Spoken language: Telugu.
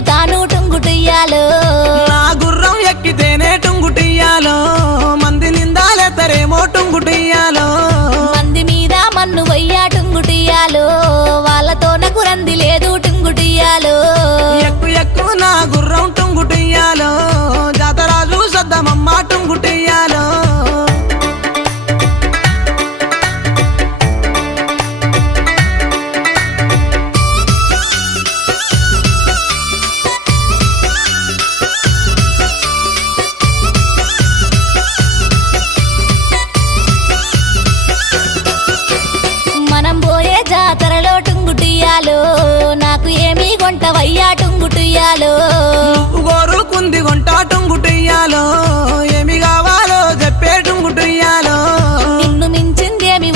ఎక్కుతాను టుంగుటియ్యాలో నా గుర్రం ఎక్కితేనే టుంగుటియ్యాలో మంది నిందాలెత్తరేమో టుంగుటియ్యాలో మంది మీద మన్ను వయ్యా టుంగుటియ్యాలో వాళ్ళతో నాకు రంది లేదు టుంగుటియ్యాలో ఎక్కు ఎక్కు నా గుర్రం టుంగుటియ్యాలో జాతరాజు సద్దమమ్మ టుంగుటియ్యాలో మనం పోయే జాతరలో టుంగుటియ్యాలో నాకు ఏమీ కొంటవయ్యా టుంగుటియ్యాలో గోరుకుంది గుంట టుంగుటియ్యాలో ఏమి కావాలో చెప్పే టుంగుటియ్యాలో నిన్ను మించిందేమి